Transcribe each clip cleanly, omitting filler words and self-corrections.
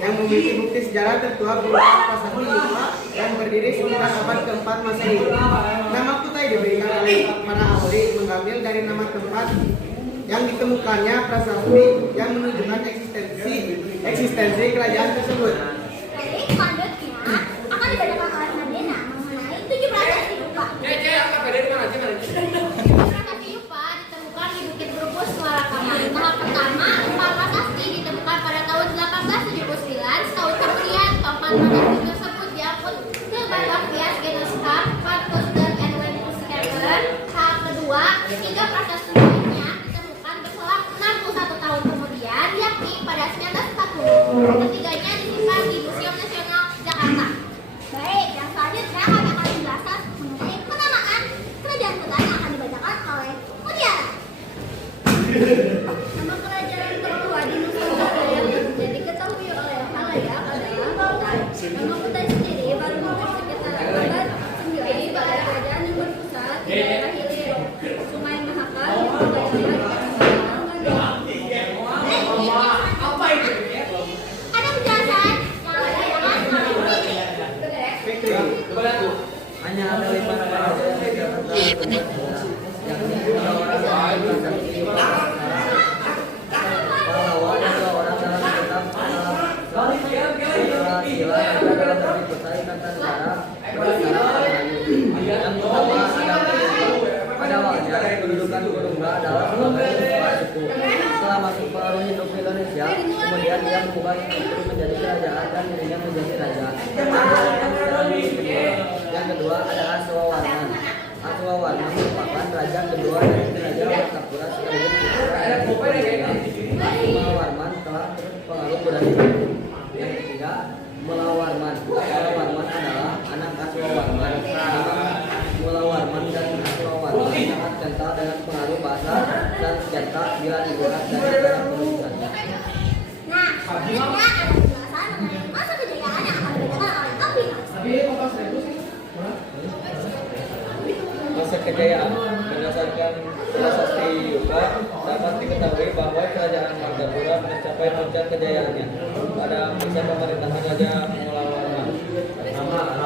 yang memiliki bukti sejarah tertua berupa prasasti Yupa yang berdiri sekitar abad keempat Masehi. Nama Kutai diberikan oleh para ahli mengambil dari nama tempat yang ditemukannya prasasti yang menunjukkan eksistensi kerajaan tersebut. Jadi selanjutnya akan dibacakan oleh Nadena mengenai 7 prasasti Yupa. Prasasti Yupa ditemukan di Bukit Berubus, Suarakamar. Tahap pertama, 4 prasasti ditemukan pada tahun 1879. Setahun kemudian, keempat prasasti tersebut diangkut ke Bawah Bias genus Carp, Parthusdon and Wendischarter. Tahap kedua, 3 prasasti lainnya ditemukan berselang 61 tahun kemudian, yakni pada 1940. Ketiganya disimpan di Museum Nasional Jakarta. Baik, yang selanjutnya kami akan menjelaskan mengenai penamaan kerajaan Kutai yang akan dibacakan oleh Mutiara. Nama kerajaan tertua di Nusantara yang menjadi diketahui oleh halayak adalah Kutai. Nama Kutai sendiri baru muncul sekitar abad 9 sebagai kerajaan yang berpusat di daerah hilir Sungai Mahakam di wilayah sekarang Bandung. Ada penjelasan yang dibacakan oleh Fikri. Hanya ada 5 nama yang yakni orang-orang pahlawan dan 2 orang dalam kitab Sila yang dalam dari Kutai Kartanegara yang pertama pada awalnya kedudukan Kurungga adalah sebagai kepala suku. Setelah masuk pengaruh Hindu ke Indonesia, kemudian dia mengubah itu menjadi kerajaan dan dirinya menjadi raja. Yang kedua ada Aswawarman. Aswawarman merupakan raja kedua dari kerajaan Martapura sekaligus putra dari Aswawarman telah terpengaruh budaya. Yang ketiga Mulawarman. Mulawarman adalah anak Aswawarman. Mulawarman dan Aswawarman sangat kental dengan pengaruh bahasa dan senjata bila dilihat dari banyak penulisannya. Nah, selanjutnya ada penjelasan mengenai masa kejayaan yang akan dibacakan oleh Alvina. Masa kejayaan berdasarkan prasasti Yupa dapat diketahui bahwa kerajaan Martapura mencapai puncak kejayaannya pada masa pemerintahan Raja Mulawarman.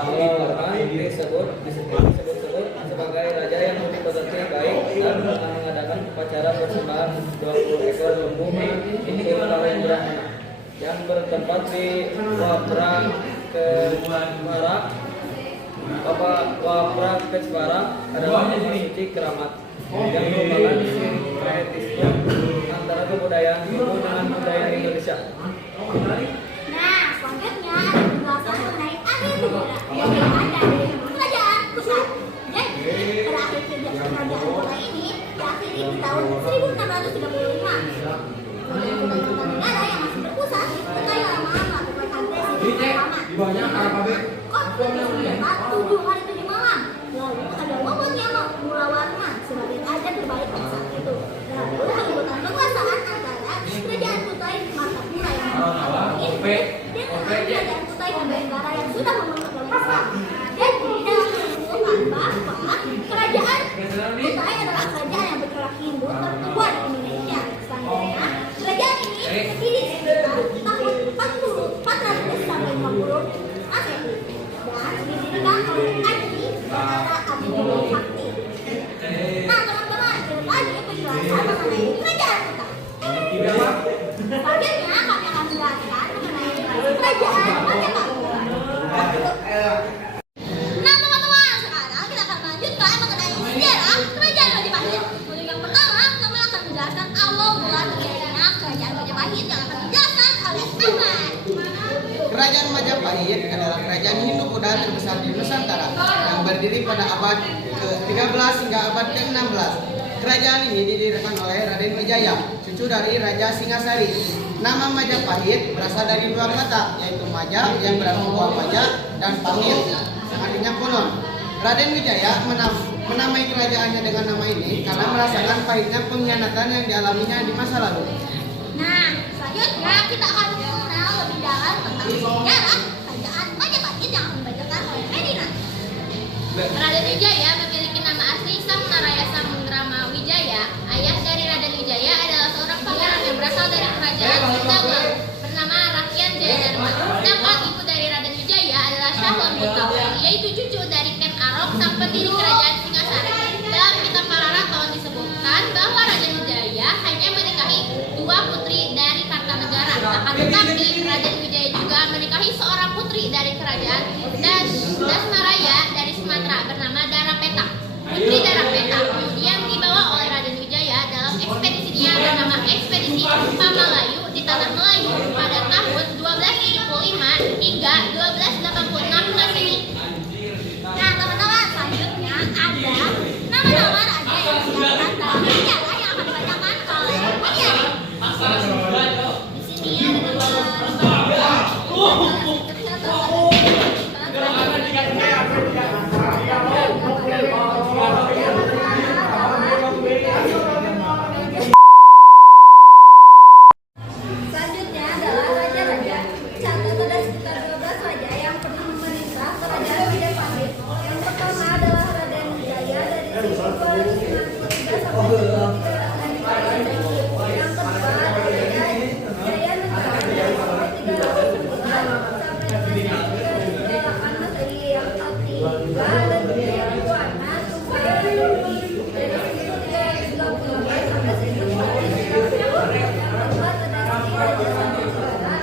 Mulawarman disebut sebagai raja yang berpotensi baik dan mengadakan upacara persembahan 20 ekor lembu untuk tahun Brahmana yang bertempat di Wapra Kecmara. Wapra Kecmara adalah rumah suci keramat yang merupakan sinkretisme antara kebudayaan Hindu dengan budaya Indonesia. Nah, selanjutnya ada penjelasan mengenai akhir kejayaan dari kerajaan Kutai. Jadi, pada akhir kerajaan Kutai ini diakhiri di tahun 1635. Kemudian Kutai Kartanegara yang masih berpusat di Kutai lama melakukan agresi pertama. Konflik mendapat 7 hari 7 malam. Lalu ada momen yang Mulawarman sebagai raja terbaik pada saat itu. Lalu perebutan kekuasaan antara kerajaan Kutai Martapura yang dengan kerajaan Kutai Kartanegara yang sudah memenuhi Islam. Jadi dalam menunjukkan bahwa kerajaan Kutai adalah kerajaan yang bergerak Hindu tertua di Indonesia. Selanjutnya, kerajaan ini berdiri sekitar tahun 400 sampai 50 Masehi dan didirikan oleh Adi Negara Abdul Fakti. Nah, teman-teman, itu tadi penjelasan mengenai kerajaan Kutai. Selanjutnya kami akan menjelaskan mengenai kerajaan Majapahit. Nah, teman-teman, sekarang kita akan lanjutkan mengenai sejarah kerajaan Majapahit. Untuk yang pertama, kami akan menjelaskan awal mula terjadinya kerajaan Majapahit yang akan dijelaskan oleh Ahmad. Kerajaan Majapahit adalah kerajaan Hindu kuda terbesar di Nusantara yang berdiri pada abad ke-13 hingga abad ke-16. Kerajaan ini didirikan oleh Raden Wijaya, cucu dari Raja Singasari. Nama Majapahit berasal dari 2 kata, yaitu Maja yang berarti buah Maja dan Pahit yang artinya konon. Raden Wijaya menamai kerajaannya dengan nama ini karena merasakan pahitnya pengkhianatan yang dialaminya di masa lalu. Nah, selanjutnya kita akan mengenal lebih dalam tentang sejarah kerajaan Majapahit yang akan dibacakan oleh Medina. Raden Wijaya memiliki nama asli Samnaraya Samrama Wijaya. Ayah dari Raden Wijaya adalah seorang pangeran yang berasal dari kerajaan Sindanggalu bernama Rakyan Jayadharma. Akan tetapi Raden Wijaya juga menikahi seorang putri dari kerajaan Dasmaraya dari Sumatera bernama Darapeta. Putri Darapeta kemudian dibawa oleh Raden Wijaya dalam ekspedisinya bernama Ekspedisi Pamalayu di tanah Melayu pada tahun 1275 hingga 1286 Masehi. Nah, teman-teman, selanjutnya ada nama-nama raja yang terdapat dalam sejarah yang akan dibacakan oleh Miriam. Di sini ada selanjutnya adalah raja-raja. Catat ada sekitar 12 raja yang pernah memerintah kerajaan Majapahit. Yang pertama adalah Raden Wijaya dari 1293 sampai 1300. Yang kedua adalah Jaya Negara dari 1309 sampai 1308 Masehi. Yang ketiga ada Jaya Buwana dari 1338 sampai 1400. Yang keempat ada Raja Sanggara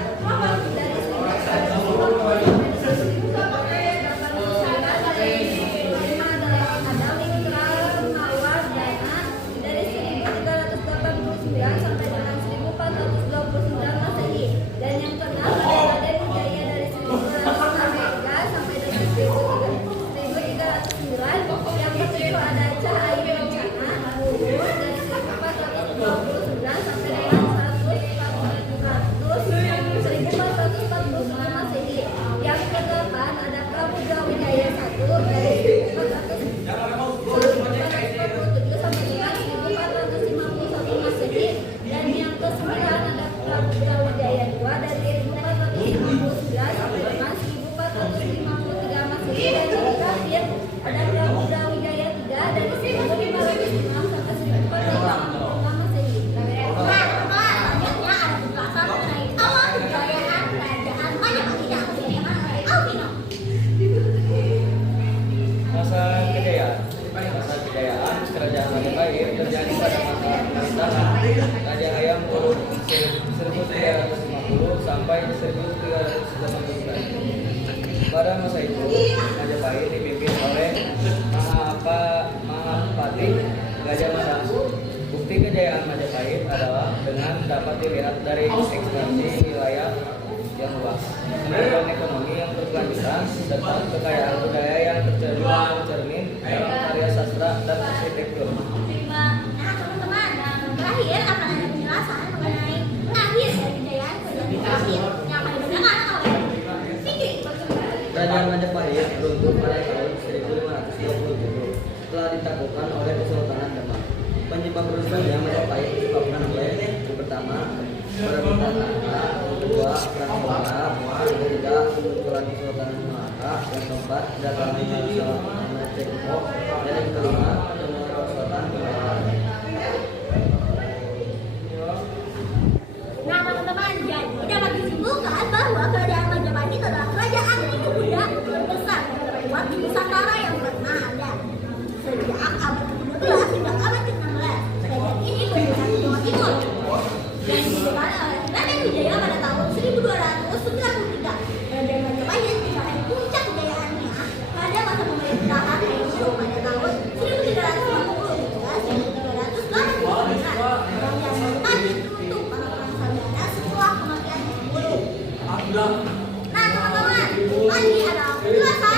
dari 1389 sampai dengan 1429 Masehi. Dan yang keenam ada Raden Wijaya dari 1213 sampai dengan 1309. Yang ketujuh ada Cahayu Kencana dari 1429 sampai dengan 1449 Masehi. Yang kedelapan ada Prabu Brawijaya I dari 1447 sampai dengan 1451 Masehi. Dan yang kesembilan ada Prabu Brawijaya II dari 1459 sampai dengan 1453 Masehi. Dan yang terakhir ada Prabu Brawijaya III dari 1506 sampai 1455 Masehi. Nah, selanjutnya ada penjelasan mengenai awal kejayaan kerajaan Majapahit yang disediakan oleh Alvino. Masa kejayaan kerajaan Majapahit terjadi pada masa pemerintahan Raja Hayam Wuruk 1350 sampai 1389. Pada masa itu Majapahit dipimpin oleh Mahapati Gajah Mada. Bukti kejayaan Majapahit adalah dengan dapat dilihat dari ekspansi wilayah yang luas, kemajuan ekonomi yang berkelanjutan, serta kekayaan budaya yang tercermin dalam karya sastra dan arsitektur. Nah, teman-teman, dan terakhir akan ada penjelasan mengenai akhir dari kejayaan kerajaan Majapahit yang akan dibacakan oleh Fikri. Kerajaan Majapahit runtuh pada tahun 1527 setelah ditaklukkan oleh Kesultanan Demak. Penyebab runtuhnya Majapahit disebabkan oleh yang pertama perebutan tanah, yang kedua perang Arab, yang ketiga kemunculan Kesultanan Malaka, yang keempat datangnya Sultan Cengho, dan yang kelima kemerosotan kekayaan. Nah, teman-teman, jadi dapat disimpulkan bahwa kerajaan Majapahit adalah kerajaan Hindu Buddha terbesar dan terkuat di Nusantara yang pernah ada. Sejak abad ke-15 hingga abad ke-16, kerajaan ini berada di Jawa Timur dan didirikan oleh Raden Wijaya pada tahun 1293. Kerajaan Majapahit mencapai puncak kejayaannya pada masa pemerintahan Hayam Wuruk pada tahun 1350 hingga 1389. Kerajaan Majapahit runtuh para perang saudara setelah kematian Hayam Wuruk. Nah, teman-teman, tadi adalah penjelasan